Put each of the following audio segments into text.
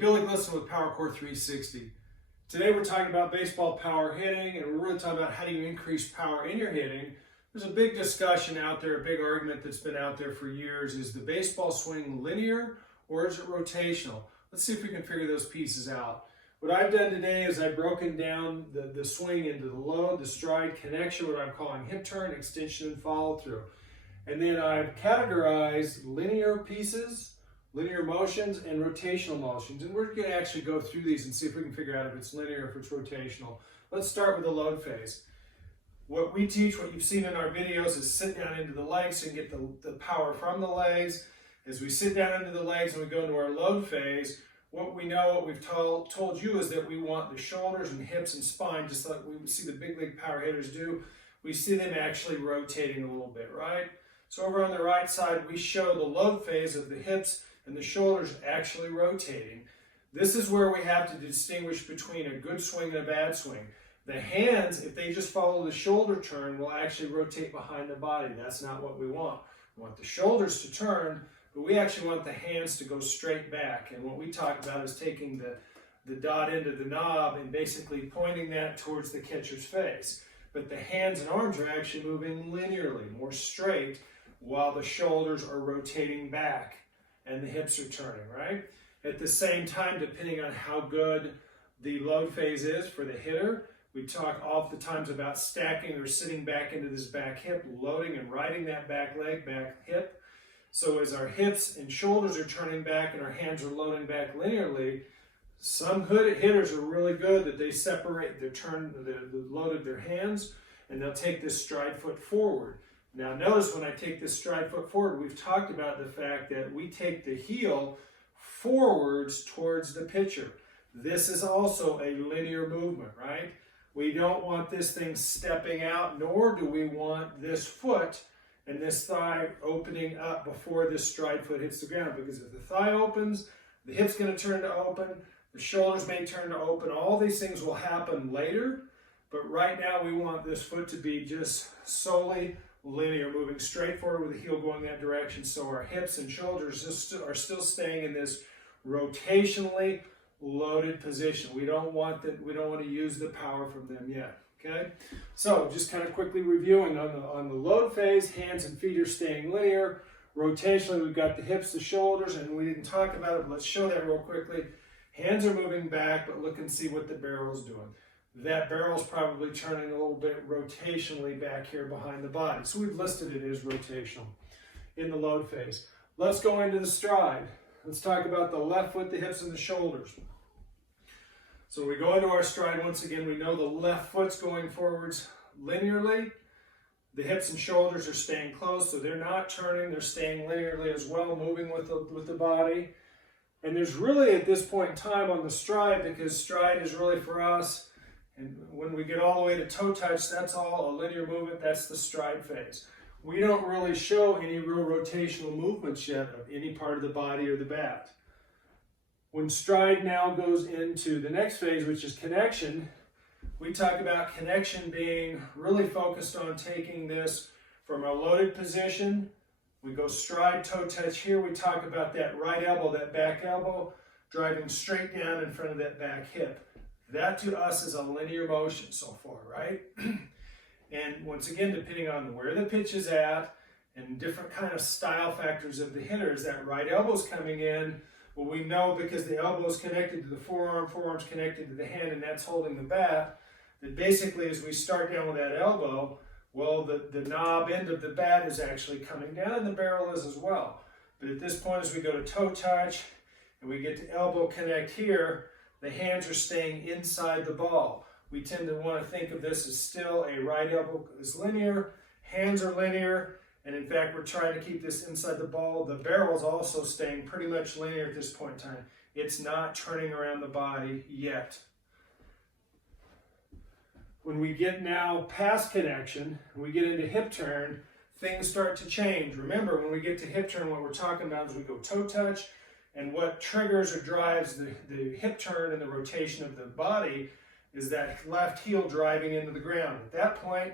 Billy Glisson with Power Core 360. Today we're talking about baseball power hitting, and we're really talking about how do you increase power in your hitting. There's a big discussion out there, a big argument that's been out there for years. Is the baseball swing linear or is it rotational? Let's see if we can figure those pieces out. What I've done today is I've broken down the swing into the load, the stride, connection, what I'm calling hip turn, extension, and follow through. And then I've categorized linear pieces, linear motions, and rotational motions. And we're going to actually go through these and see if we can figure out if it's linear or if it's rotational. Let's start with the load phase. What we teach, what you've seen in our videos, is sit down into the legs so you can get the power from the legs. As we sit down into the legs and we go into our load phase, what we know, what we've told you is that we want the shoulders and hips and spine, just like we see the big league power hitters do. We see them actually rotating a little bit, right? So over on the right side, we show the load phase of the hips and the shoulders actually rotating. This is where we have to distinguish between a good swing and a bad swing. The hands, if they just follow the shoulder turn, will actually rotate behind the body. That's not what we want. We want the shoulders to turn, but we actually want the hands to go straight back. And what we talk about is taking the dot end of the knob and basically pointing that towards the catcher's face. But the hands and arms are actually moving linearly, more straight, while the shoulders are rotating back and the hips are turning, right? At the same time, depending on how good the load phase is for the hitter, we talk oftentimes about stacking or sitting back into this back hip, loading and riding that back leg, back hip. So as our hips and shoulders are turning back and our hands are loading back linearly, some good hitters are really good that they separate the load of their hands, and they'll take this stride foot forward. Now notice when I take this stride foot forward, we've talked about the fact that we take the heel forwards towards the pitcher. This is also a linear movement, right? We don't want this thing stepping out, nor do we want this foot and this thigh opening up before this stride foot hits the ground, because if the thigh opens, the hip's going to turn to open, the shoulders may turn to open. All these things will happen later, but right now we want this foot to be just solely linear, moving straight forward with the heel going that direction, so our hips and shoulders are still staying in this rotationally loaded position. We don't want to use the power from them yet. Okay, so just kind of quickly reviewing on the load phase, hands and feet are staying linear. Rotationally, we've got the hips, the shoulders, and we didn't talk about it, but let's show that real quickly. Hands are moving back, but look and see what the barrel's doing. That barrel's probably turning a little bit rotationally back here behind the body. So we've listed it as rotational in the load phase. Let's go into the stride. Let's talk about the left foot, the hips, and the shoulders. So we go into our stride, once again, we know the left foot's going forwards linearly. The hips and shoulders are staying close, so they're not turning, they're staying linearly as well, moving with the body. And there's really, at this point in time on the stride, because stride is really for us, and when we get all the way to toe touch, that's all a linear movement, that's the stride phase. We don't really show any real rotational movements yet of any part of the body or the bat. When stride now goes into the next phase, which is connection, we talk about connection being really focused on taking this from a loaded position. We go stride, toe touch here. We talk about that right elbow, that back elbow, driving straight down in front of that back hip. That to us is a linear motion so far, right? And once again, depending on where the pitch is at and different kind of style factors of the hitters, that right elbow's coming in. Well, we know because the elbow is connected to the forearm, forearm's connected to the hand, and that's holding the bat, that basically as we start down with that elbow, well, the knob end of the bat is actually coming down, and the barrel is as well. But at this point, as we go to toe touch, and we get to elbow connect here, the hands are staying inside the ball. We tend to want to think of this as still a right elbow is linear, hands are linear, and in fact, we're trying to keep this inside the ball. The barrel is also staying pretty much linear at this point in time. It's not turning around the body yet. When we get now past connection, we get into hip turn, things start to change. Remember, when we get to hip turn, what we're talking about is we go toe touch, and what triggers or drives the hip turn and the rotation of the body is that left heel driving into the ground. At that point,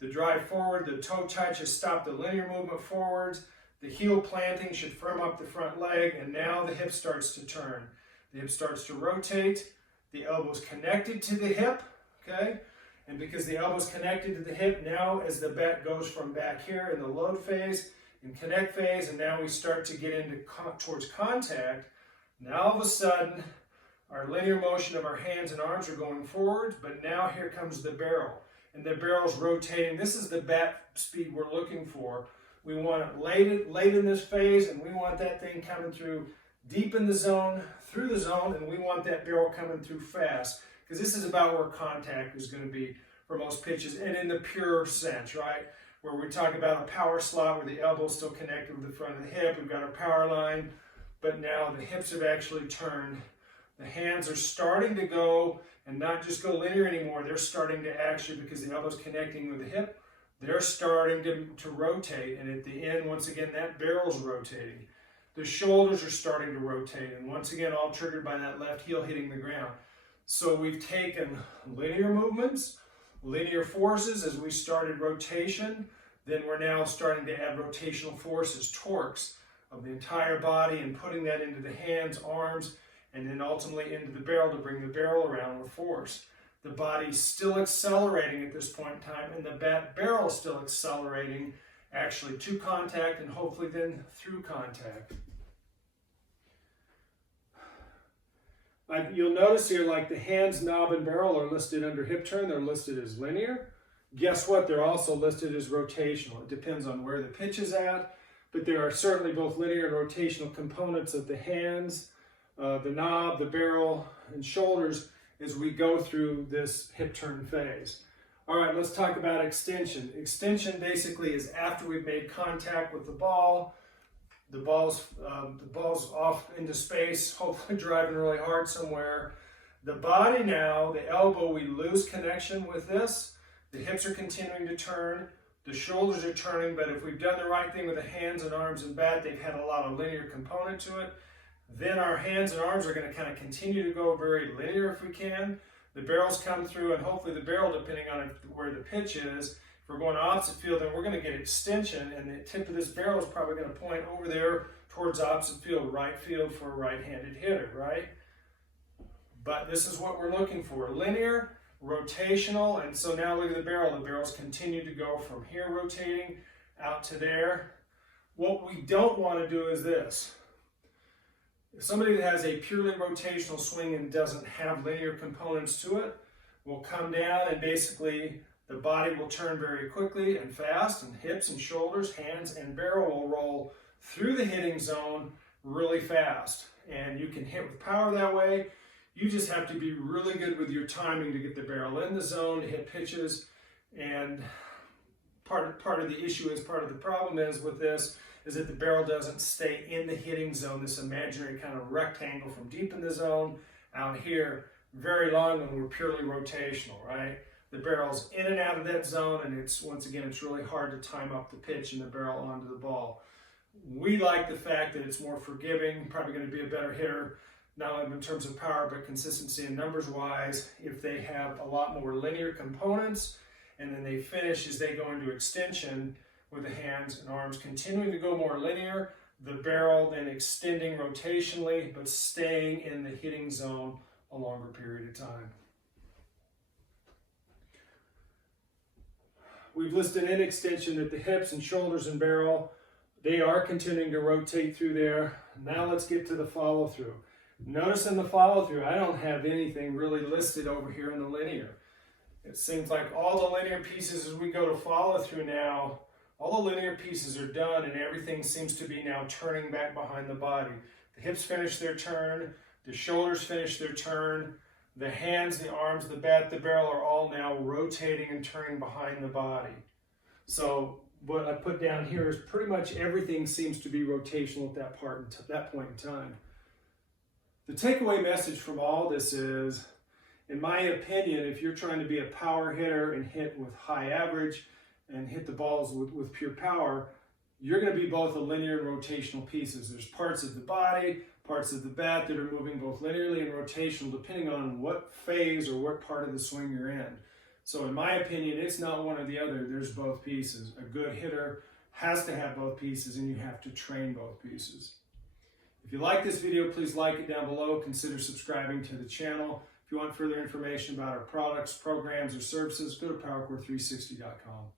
the drive forward, the toe touch has stopped the linear movement forwards. The heel planting should firm up the front leg, and now the hip starts to turn. The hip starts to rotate. The elbow's connected to the hip, okay? And because the elbow's connected to the hip, now as the bat goes from back here in the load phase and connect phase, and now we start to get into towards contact, now all of a sudden, our linear motion of our hands and arms are going forward, but now here comes the barrel. And the barrel's rotating. This is the bat speed we're looking for. We want it late in this phase, and we want that thing coming through deep in the zone, through the zone, and we want that barrel coming through fast, because this is about where contact is going to be for most pitches, and in the pure sense, right? Where we talk about a power slot where the elbow's still connected with the front of the hip, we've got our power line, but now the hips have actually turned. The hands are starting to go and not just go linear anymore. They're starting to actually, because the elbow's connecting with the hip, they're starting to rotate. And at the end, once again, that barrel's rotating. The shoulders are starting to rotate. And once again, all triggered by that left heel hitting the ground. So we've taken linear movements, linear forces as we started rotation. Then we're now starting to add rotational forces, torques of the entire body, and putting that into the hands, arms, and then ultimately into the barrel to bring the barrel around with force. The body's still accelerating at this point in time, and the bat barrel is still accelerating actually to contact and hopefully then through contact. You'll notice here, like the hands, knob, and barrel are listed under hip turn. They're listed as linear. Guess what? They're also listed as rotational. It depends on where the pitch is at, but there are certainly both linear and rotational components of the hands, the knob, the barrel, and shoulders as we go through this hip turn phase. All right, let's talk about extension. Extension basically is after we've made contact with the ball, the ball's off into space, hopefully driving really hard somewhere. The body now, the elbow, we lose connection with this. The hips are continuing to turn. The shoulders are turning, but if we've done the right thing with the hands and arms and bat, they've had a lot of linear component to it. Then our hands and arms are going to kind of continue to go very linear if we can. The barrels come through, and hopefully the barrel, depending on where the pitch is, if we're going opposite field, then we're going to get extension, and the tip of this barrel is probably going to point over there towards opposite field, right field for a right-handed hitter, right? But this is what we're looking for, linear, rotational, and so now look at the barrel. The barrels continue to go from here rotating out to there. What we don't want to do is this. If somebody that has a purely rotational swing and doesn't have linear components to it will come down, and basically the body will turn very quickly and fast, and hips and shoulders, hands and barrel will roll through the hitting zone really fast. And you can hit with power that way. You just have to be really good with your timing to get the barrel in the zone, to hit pitches. And part of the issue is, part of the problem is with this, is that the barrel doesn't stay in the hitting zone, this imaginary kind of rectangle from deep in the zone out here, very long when we're purely rotational, right? The barrel's in and out of that zone, and it's, once again, it's really hard to time up the pitch and the barrel onto the ball. We like the fact that it's more forgiving, probably going to be a better hitter, not only in terms of power, but consistency and numbers-wise, if they have a lot more linear components, and then they finish as they go into extension, with the hands and arms continuing to go more linear, the barrel then extending rotationally, but staying in the hitting zone a longer period of time. We've listed in extension that the hips and shoulders and barrel, they are continuing to rotate through there. Now let's get to the follow through. Notice in the follow through, I don't have anything really listed over here in the linear. It seems like all the linear pieces as we go to follow through now, all the linear pieces are done, and everything seems to be now turning back behind the body. The hips finish their turn, the shoulders finish their turn, the hands, the arms, the bat, the barrel are all now rotating and turning behind the body. So what I put down here is pretty much everything seems to be rotational at that point in time. The takeaway message from all this is, in my opinion, if you're trying to be a power hitter and hit with high average, and hit the balls with pure power, you're going to be both a linear and rotational pieces. There's parts of the body, parts of the bat that are moving both linearly and rotational depending on what phase or what part of the swing you're in. So in my opinion, it's not one or the other. There's both pieces. A good hitter has to have both pieces, and you have to train both pieces. If you like this video, please like it down below. Consider subscribing to the channel. If you want further information about our products, programs, or services, go to PowerCore360.com.